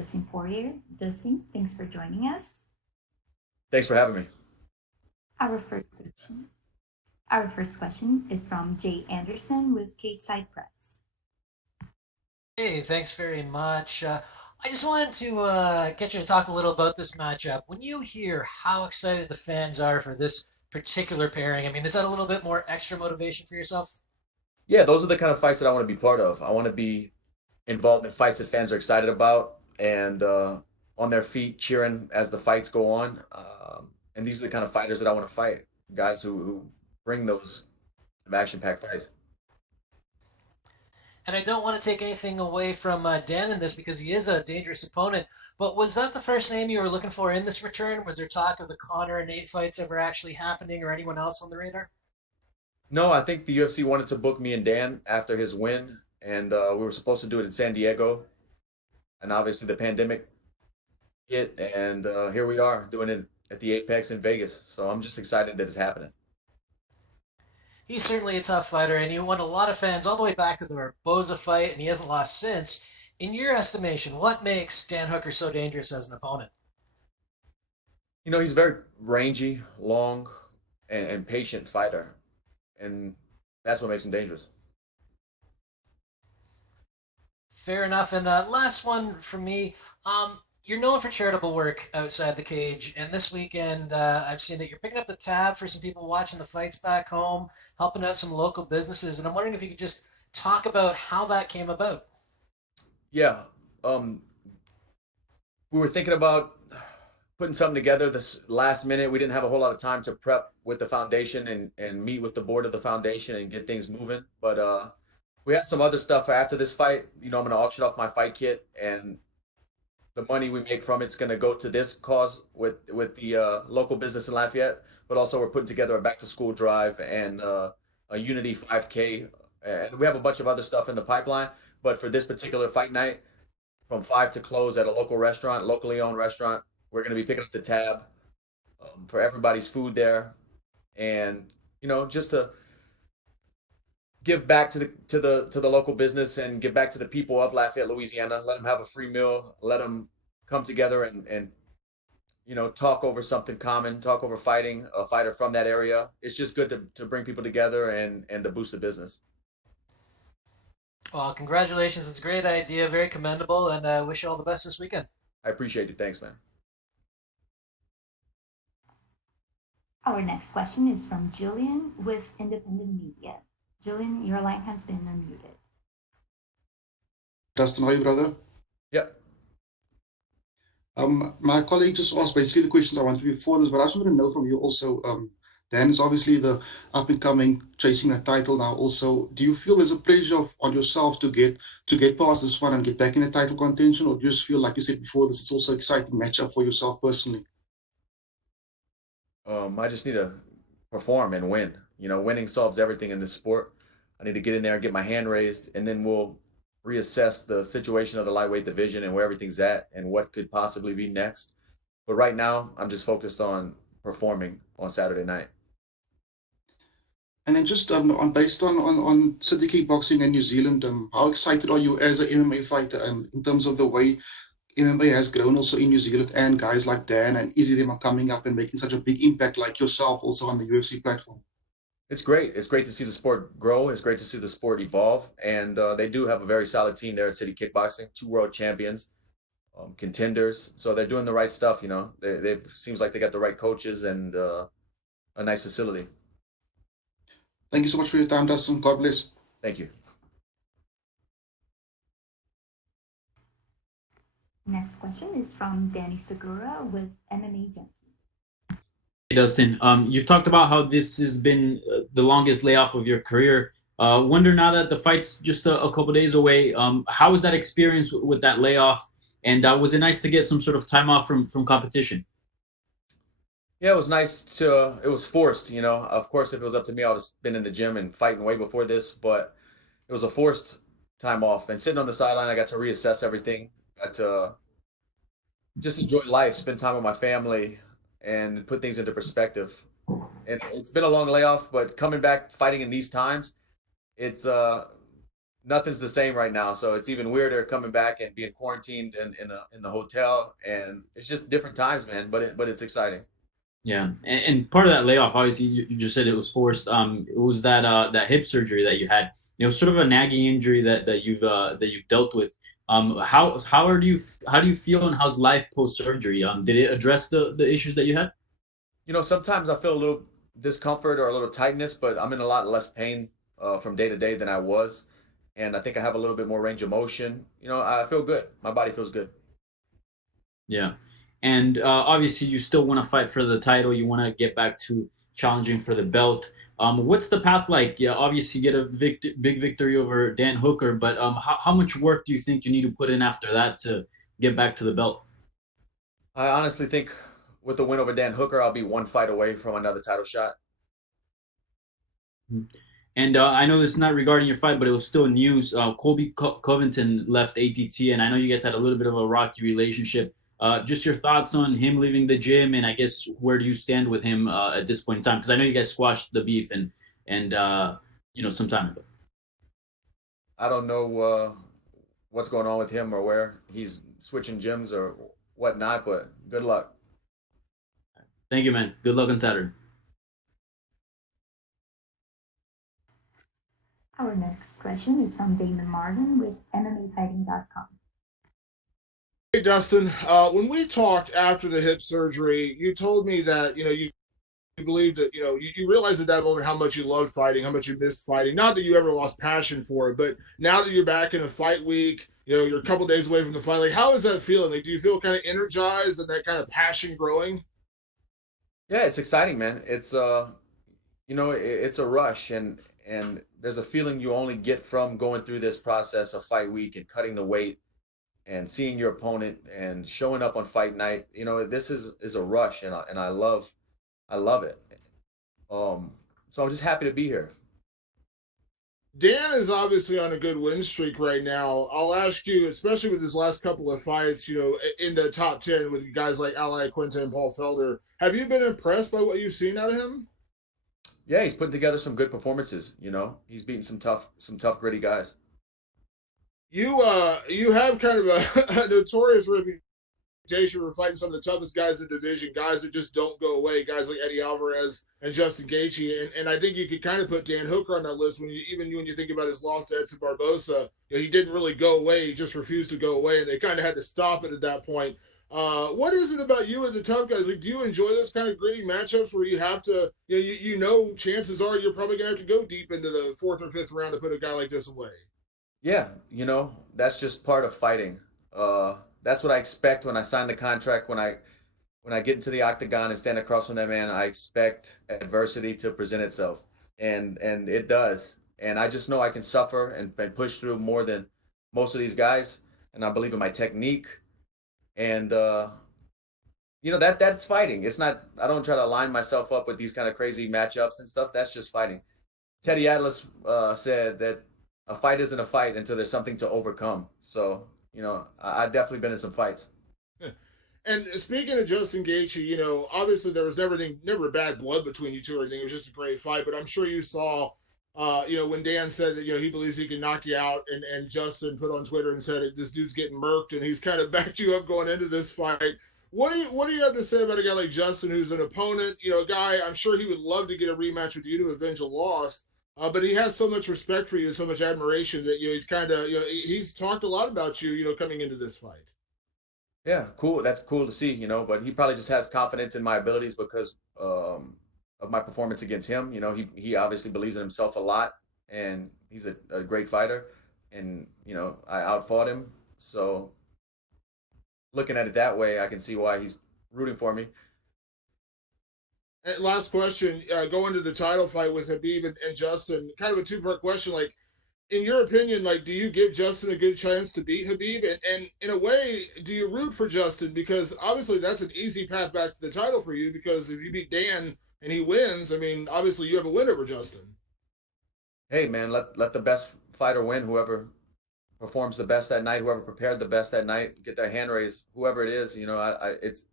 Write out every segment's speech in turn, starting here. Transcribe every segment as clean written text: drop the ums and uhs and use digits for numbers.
Dustin Poirier. Dustin, thanks for joining us. Thanks for having me. Our first question, our first question is from Jay Anderson with Cage Side Press. Hey, thanks very much. I just wanted to get you to talk a little about this matchup. When you hear how excited the fans are for this particular pairing, I mean, is that a little bit more extra motivation for yourself? Yeah, those are the kind of fights that I want to be part of. I want to be involved in fights that fans are excited about and on their feet cheering as the fights go on. And these are the kind of fighters that I want to fight. Guys who bring those action-packed fights. And I don't want to take anything away from Dan in this because he is a dangerous opponent. But was that the first name you were looking for in this return? Was there talk of the Connor and Nate fights ever actually happening or anyone else on the radar? No, I think the UFC wanted to book me and Dan after his win, and we were supposed to do it in San Diego, and obviously the pandemic hit, and here we are doing it at the Apex in Vegas. So I'm just excited that it's happening. He's certainly a tough fighter, and he won a lot of fans all the way back to the Barboza fight, and he hasn't lost since. In your estimation, what makes Dan Hooker so dangerous as an opponent? You know, he's a very rangy, long, and patient fighter, and that's what makes him dangerous. Fair enough. And last one for me. You're known for charitable work outside the cage, and this weekend I've seen that you're picking up the tab for some people watching the fights back home, helping out some local businesses, and I'm wondering if you could just talk about how that came about. Yeah, um, we were thinking about putting something together this last minute. We didn't have a whole lot of time to prep with the foundation and meet with the board of the foundation and get things moving. But we had some other stuff after this fight. You know, I'm going to auction off my fight kit, and the money we make from it's going to go to this cause with the local business in Lafayette. But also, we're putting together a back to school drive and a Unity 5K, and we have a bunch of other stuff in the pipeline. But for this particular fight night, from five to close at a local restaurant, locally owned restaurant, we're going to be picking up the tab for everybody's food there, and just to give back to the local business and give back to the people of Lafayette, Louisiana. Let them have a free meal. Let them come together and talk over something common, talk over fighting a fighter from that area. It's just good to bring people together and to boost the business. Well, congratulations. It's a great idea, very commendable, and I wish you all the best this weekend. I appreciate it. Thanks, man. Our next question is from Julian with Independent Media. Julian, your line has been unmuted. Dustin, how are you, brother? Yep. My colleague just asked basically the questions I wanted before this, but I just want to know from you also, Dan is obviously the up and coming, chasing that title now. Also, do you feel there's a pressure on yourself to get past this one and get back in the title contention, or do you just feel like you said before, this is also exciting matchup for yourself personally? I just need to perform and win. Winning solves everything in this sport. I need to get in there and get my hand raised, and then we'll reassess the situation of the lightweight division and where everything's at and what could possibly be next. But right now, I'm just focused on performing on Saturday night. And then just on based on city kickboxing in New Zealand, how excited are you as an MMA fighter, and in terms of the way MMA has grown also in New Zealand, and guys like Dan and Izzy them are coming up and making such a big impact like yourself also on the UFC platform? It's great. It's great to see the sport grow. It's great to see the sport evolve. And they do have a very solid team there at City Kickboxing, two world champions, contenders. So they're doing the right stuff. They seems like they got the right coaches and a nice facility. Thank you so much for your time, Dustin. God bless. Thank you. Next question is from Danny Segura with MMA Junkie. Hey, Dustin, you've talked about how this has been the longest layoff of your career. Wonder now that the fight's just a couple days away, how was that experience with that layoff? And was it nice to get some sort of time off from competition? Yeah, it was nice it was forced. Of course, if it was up to me, I would have been in the gym and fighting way before this, but it was a forced time off. And sitting on the sideline, I got to reassess everything, got to just enjoy life, spend time with my family, and put things into perspective. And it's been a long layoff, but coming back fighting in these times, it's nothing's the same right now. So it's even weirder coming back and being quarantined in the hotel, and it's just different times, man. But it's exciting. Yeah, and part of that layoff, obviously, you just said it was forced. It was that that hip surgery that you had. You know, sort of a nagging injury that you've dealt with. How do you feel, and how's life post surgery? Did it address the issues that you had? Sometimes I feel a little discomfort or a little tightness, but I'm in a lot less pain from day to day than I was, and I think I have a little bit more range of motion. I feel good. My body feels good. Yeah, and obviously, you still want to fight for the title. You want to get back to challenging for the belt. What's the path like? Yeah, obviously, you get a big victory over Dan Hooker, but how much work do you think you need to put in after that to get back to the belt? I honestly think with the win over Dan Hooker, I'll be one fight away from another title shot. Mhm. And I know this is not regarding your fight, but it was still news. Colby Covington left ATT, and I know you guys had a little bit of a rocky relationship. Just your thoughts on him leaving the gym, and I guess where do you stand with him at this point in time? Because I know you guys squashed the beef and some time ago. I don't know what's going on with him or where he's switching gyms or whatnot, but good luck. Thank you, man. Good luck on Saturday. Our next question is from Damon Martin with MMAfighting.com. Hey Dustin, when we talked after the hip surgery, you told me that you believed that you realized at that moment how much you loved fighting, how much you missed fighting. Not that you ever lost passion for it, but now that you're back in a fight week, you're a couple days away from the fight. Like, how is that feeling? Like, do you feel kind of energized and that kind of passion growing? Yeah, it's exciting, man. It's a rush, and there's a feeling you only get from going through this process of fight week and cutting the weight and seeing your opponent and showing up on fight night. This is a rush, and I love it. So I'm just happy to be here. Dan is obviously on a good win streak right now. I'll ask you, especially with his last couple of fights, in the top 10 with guys like Ali Quinta and Paul Felder. Have you been impressed by what you've seen out of him? Yeah, he's putting together some good performances. He's beating some tough, gritty guys. You have kind of a notorious reputation for fighting some of the toughest guys in the division, guys that just don't go away, guys like Eddie Alvarez and Justin Gaethje, and I think you could kind of put Dan Hooker on that list when you think about his loss to Edson Barbosa. He didn't really go away; he just refused to go away, and they kind of had to stop it at that point. What is it about you and the tough guys? Like, do you enjoy those kind of gritty matchups where you have to, chances are you're probably gonna have to go deep into the fourth or fifth round to put a guy like this away? Yeah, that's just part of fighting. That's what I expect when I sign the contract. When I get into the octagon and stand across from that man, I expect adversity to present itself, and it does. And I just know I can suffer and push through more than most of these guys. And I believe in my technique. And that's fighting. It's not. I don't try to line myself up with these kind of crazy matchups and stuff. That's just fighting. Teddy Atlas said that a fight isn't a fight until there's something to overcome. So I've definitely been in some fights. And speaking of Justin Gaethje, obviously there was never bad blood between you two or anything. It was just a great fight. But I'm sure you saw, when Dan said that he believes he can knock you out, and Justin put on Twitter and said this dude's getting murked, and he's kind of backed you up going into this fight. What do you have to say about a guy like Justin, who's an opponent, a guy I'm sure he would love to get a rematch with you to avenge a loss, but he has so much respect for you and so much admiration that he's kind of he's talked a lot about you, coming into this fight. Yeah, cool. That's cool to see. But he probably just has confidence in my abilities because of my performance against him. He obviously believes in himself a lot, and he's a great fighter. And I outfought him. So looking at it that way, I can see why he's rooting for me. And last question, going to the title fight with Khabib and Justin, kind of a two-part question. Like, in your opinion, like, do you give Justin a good chance to beat Khabib? And in a way, do you root for Justin? Because obviously that's an easy path back to the title for you, because if you beat Dan and he wins, I mean, obviously you have a win over Justin. Hey, man, let the best fighter win. Whoever performs the best that night, whoever prepared the best that night, get their hand raised. Whoever it is, it's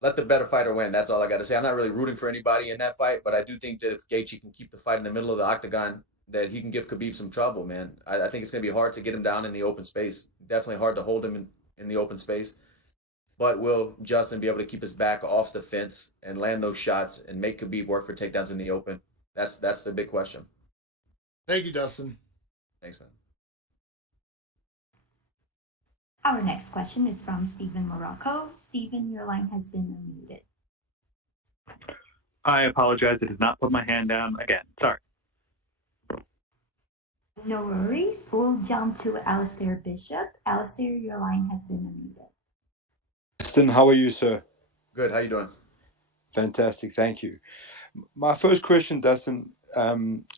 let the better fighter win. That's all I got to say. I'm not really rooting for anybody in that fight, but I do think that if Gaethje can keep the fight in the middle of the octagon, that he can give Khabib some trouble, man. I think it's going to be hard to get him down in the open space. Definitely hard to hold him in the open space. But will Justin be able to keep his back off the fence and land those shots and make Khabib work for takedowns in the open? That's the big question. Thank you, Dustin. Thanks, man. Our next question is from Stephen Morocco. Stephen, your line has been unmuted. I apologize. I did not put my hand down again. Sorry. No worries. We'll jump to Alistair Bishop. Alistair, your line has been unmuted. Dustin, how are you, sir? Good. How you doing? Fantastic, thank you. My first question, Dustin,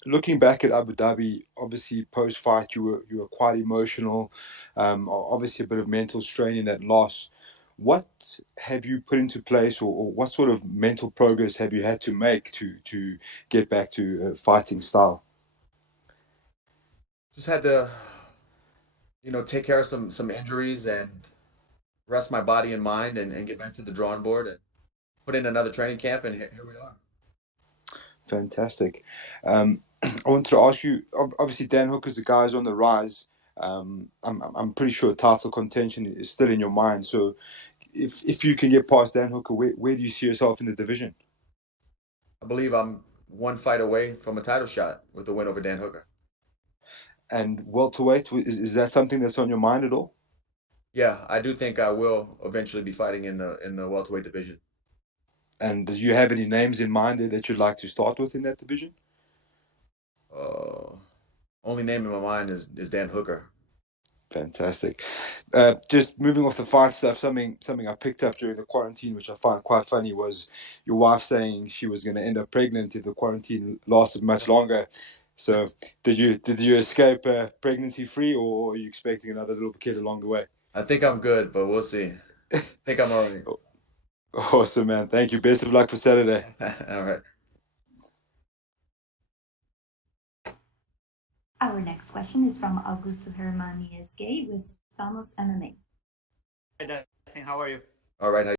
looking back at Abu Dhabi, obviously post-fight you were quite emotional, obviously a bit of mental strain in that loss. What have you put into place, or what sort of mental progress have you had to make to get back to fighting style? Just had to, take care of some injuries and rest my body and mind and get back to the drawing board and put in another training camp, and here we are. Fantastic. I wanted to ask you, obviously Dan Hooker's the guy's on the rise. I'm pretty sure title contention is still in your mind. So if you can get past Dan Hooker, where do you see yourself in the division? I believe I'm one fight away from a title shot with the win over Dan Hooker. And welterweight, is that something that's on your mind at all? Yeah, I do think I will eventually be fighting in the welterweight division. And do you have any names in mind that you'd like to start with in that division? Only name in my mind is Dan Hooker. Fantastic. Just moving off the fight stuff, something I picked up during the quarantine, which I find quite funny, was your wife saying she was going to end up pregnant if the quarantine lasted much longer. So did you escape pregnancy free, or are you expecting another little kid along the way? I think I'm good, but we'll see. I think I'm all right. Awesome, man. Thank you. Best of luck for Saturday. All right. Our next question is from Augusto Hermanies Gay with Samos MMA. Hi, Dustin. How are you? All right.